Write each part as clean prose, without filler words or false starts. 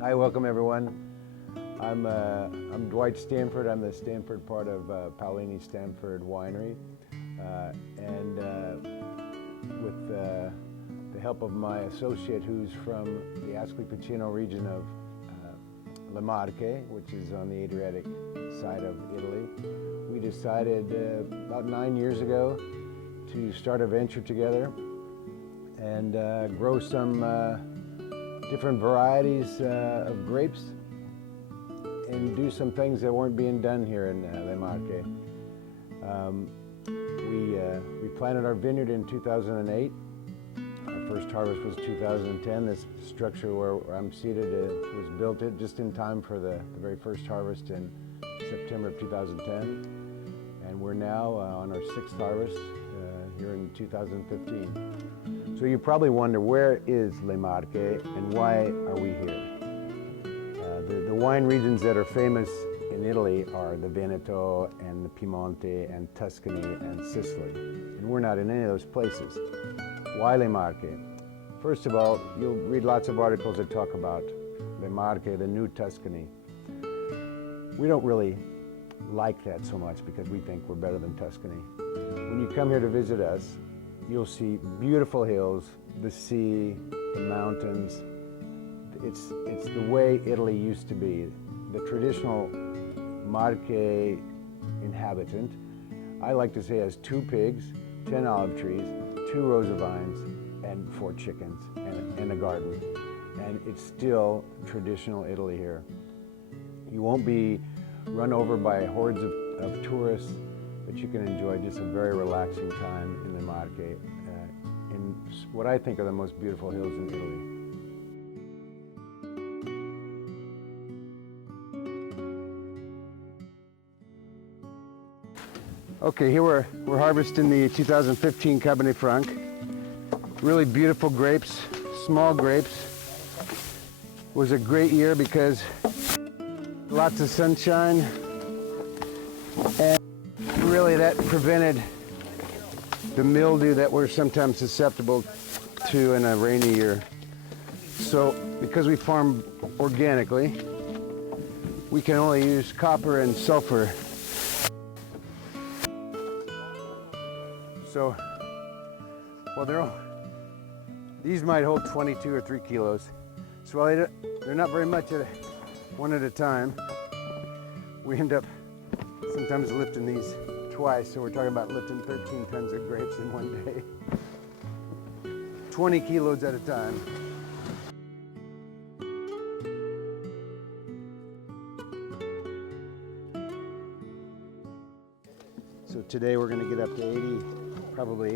Hi, welcome everyone. I'm Dwight Stanford. I'm the Stanford part of Paolini Stanford Winery, and with the help of my associate, who's from the Ascoli-Piceno region of Le Marche, which is on the Adriatic side of Italy, we decided about 9 years ago to start a venture together and grow some different varieties of grapes and do some things that weren't being done here in Le Marche. We planted our vineyard in 2008. Our first harvest was 2010. This structure where I'm seated was built just in time for the very first harvest in September of 2010. And we're now on our sixth harvest here in 2015. So you probably wonder, where is Le Marche and why are we here? The wine regions that are famous in Italy are the Veneto and the Piemonte and Tuscany and Sicily. And we're not in any of those places. Why Le Marche? First of all, you'll read lots of articles that talk about Le Marche, the new Tuscany. We don't really like that so much because we think we're better than Tuscany. When you come here to visit us, you'll see beautiful hills, the sea, the mountains. It's the way Italy used to be. The traditional Marche inhabitant, I like to say, has 2 pigs, 10 olive trees, 2 rows of vines, and 4 chickens, and a garden. And it's still traditional Italy here. You won't be run over by hordes of tourists, but you can enjoy just a very relaxing time in Le Marche, in what I think are the most beautiful hills in Italy. Okay, here we're harvesting the 2015 Cabernet Franc. Really beautiful grapes, small grapes. Was a great year because lots of sunshine, and really that prevented the mildew that we're sometimes susceptible to in a rainy year. So because we farm organically, we can only use copper and sulfur. So, well, these might hold 22 or 3 kilos. So while they're not very much one at a time, we end up sometimes lifting these twice. So we're talking about lifting 13 tons of grapes in one day. 20 kilos at a time. So today we're going to get up to 80, probably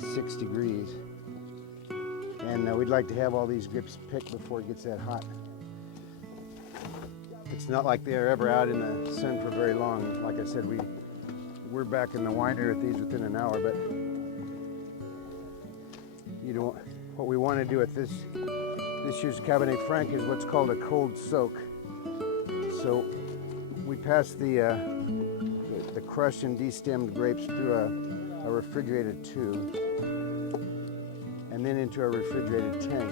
86 degrees. And we'd like to have all these grapes picked before it gets that hot. It's not like they're ever out in the sun for very long. Like I said, we're back in the winery with these within an hour, but what we want to do with this year's Cabernet Franc is what's called a cold soak. So we pass the crushed and destemmed grapes through a refrigerated tube and then into a refrigerated tank.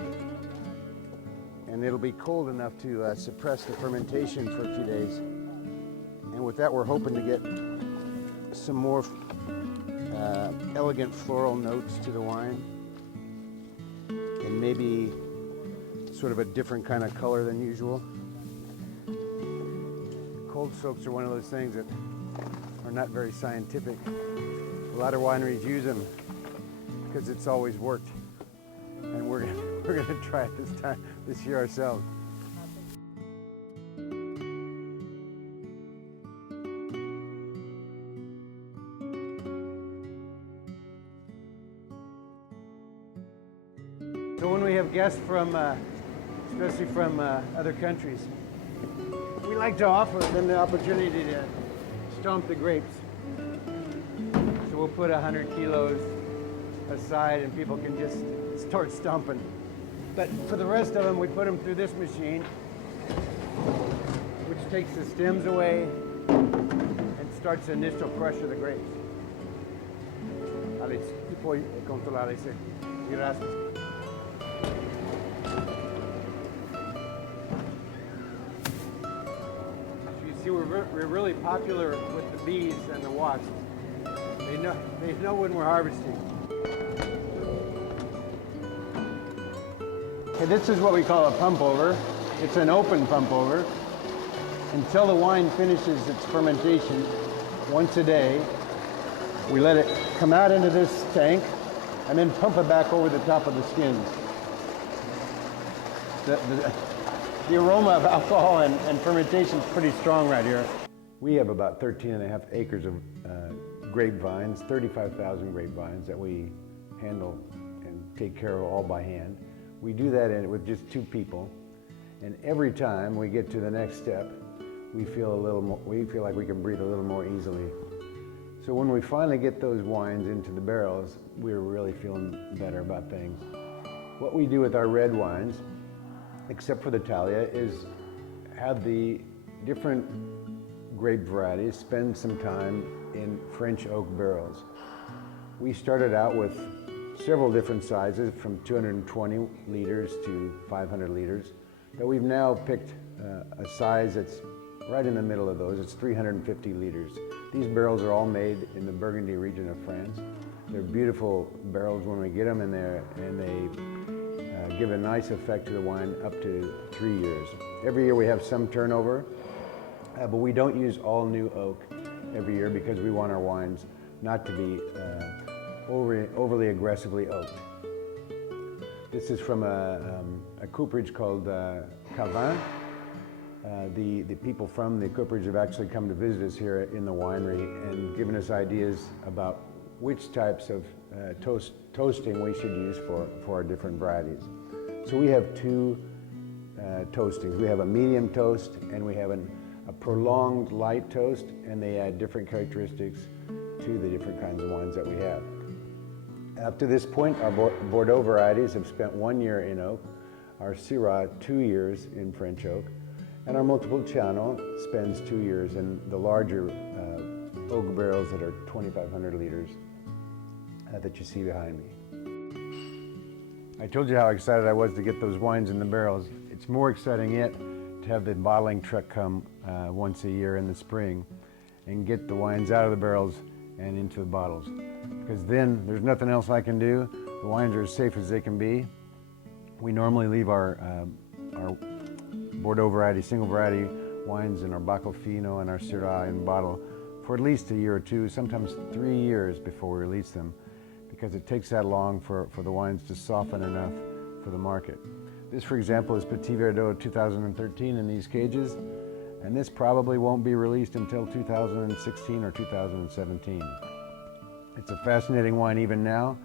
And it'll be cold enough to suppress the fermentation for a few days. And with that, we're hoping to get some more elegant floral notes to the wine, and maybe sort of a different kind of color than usual. Cold soaks are one of those things that are not very scientific. A lot of wineries use them because it's always worked, and we're going to try it this year ourselves. So when we have guests from, especially from other countries, we like to offer them the opportunity to stomp the grapes. So we'll put 100 kilos aside and people can just start stomping. But for the rest of them, we put them through this machine, which takes the stems away and starts the initial crush of the grapes. Alex, ti puoi controllare se il resto. we're really popular with the bees and the wasps. They know when we're harvesting. Okay, this is what we call a pump over. It's an open pump over. Until the wine finishes its fermentation, once a day, we let it come out into this tank and then pump it back over the top of the skins. The aroma of alcohol and fermentation is pretty strong right here. We have about 13.5 acres of grapevines, 35,000 grapevines that we handle and take care of all by hand. We do that with just 2 people, and every time we get to the next step, we feel like we can breathe a little more easily. So when we finally get those wines into the barrels, we're really feeling better about things. What we do with our red wines, except for the Talia, is have the different grape varieties spend some time in French oak barrels. We started out with several different sizes, from 220 liters to 500 liters, but we've now picked a size that's right in the middle of those. It's 350 liters. These barrels are all made in the Burgundy region of France. They're beautiful barrels when we get them in there, and they give a nice effect to the wine up to 3 years. Every year we have some turnover, but we don't use all new oak every year because we want our wines not to be overly aggressively oaked. This is from a cooperage called Calvin. The people from the cooperage have actually come to visit us here in the winery and given us ideas about which types of toasting we should use for our different varieties. So we have 2 toastings. We have a medium toast and we have a prolonged light toast, and they add different characteristics to the different kinds of wines that we have. Up to this point, our Bordeaux varieties have spent 1 year in oak, our Syrah 2 years in French oak, and our Montepulciano spends 2 years in the larger oak barrels that are 2,500 liters that you see behind me. I told you how excited I was to get those wines in the barrels. It's more exciting yet to have the bottling truck come once a year in the spring and get the wines out of the barrels and into the bottles. Because then there's nothing else I can do. The wines are as safe as they can be. We normally leave our Bordeaux variety, single variety wines in our Bacco-Fino and our Syrah in bottle for at least a year or 2, sometimes 3 years before we release them, because it takes that long for the wines to soften enough for the market. This, for example, is Petit Verdot 2013 in these cages, and this probably won't be released until 2016 or 2017. It's a fascinating wine even now,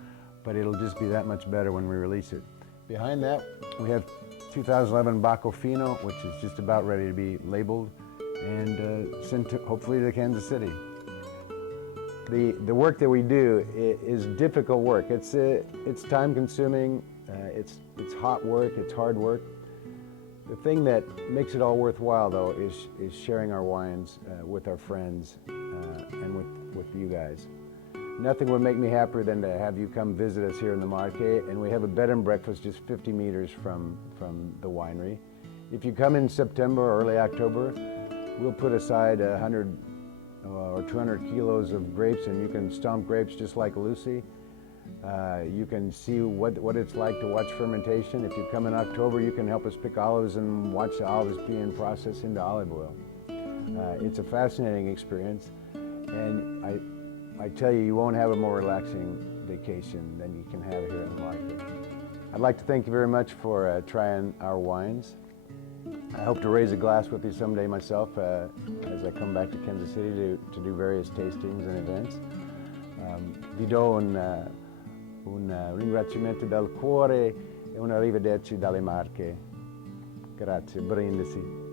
but it'll just be that much better when we release it. Behind that, we have 2011 Bacco-Fino, which is just about ready to be labeled and sent hopefully to Kansas City. The work that we do is difficult work. It's time-consuming. It's hot work. It's hard work. The thing that makes it all worthwhile, though, is sharing our wines with our friends and with you guys. Nothing would make me happier than to have you come visit us here in the market, and we have a bed and breakfast just 50 meters from the winery. If you come in September or early October, we'll put aside 100 or 200 kilos of grapes, and you can stomp grapes just like Lucy. You can see what it's like to watch fermentation. If you come in October, you can help us pick olives and watch the olives being processed into olive oil. It's a fascinating experience, and I tell you, you won't have a more relaxing vacation than you can have here in the market. I'd like to thank you very much for trying our wines. I hope to raise a glass with you someday myself as I come back to Kansas City to do various tastings and events. Vi do un ringraziamento dal cuore e un arrivederci dalle Marche. Grazie, brindisi.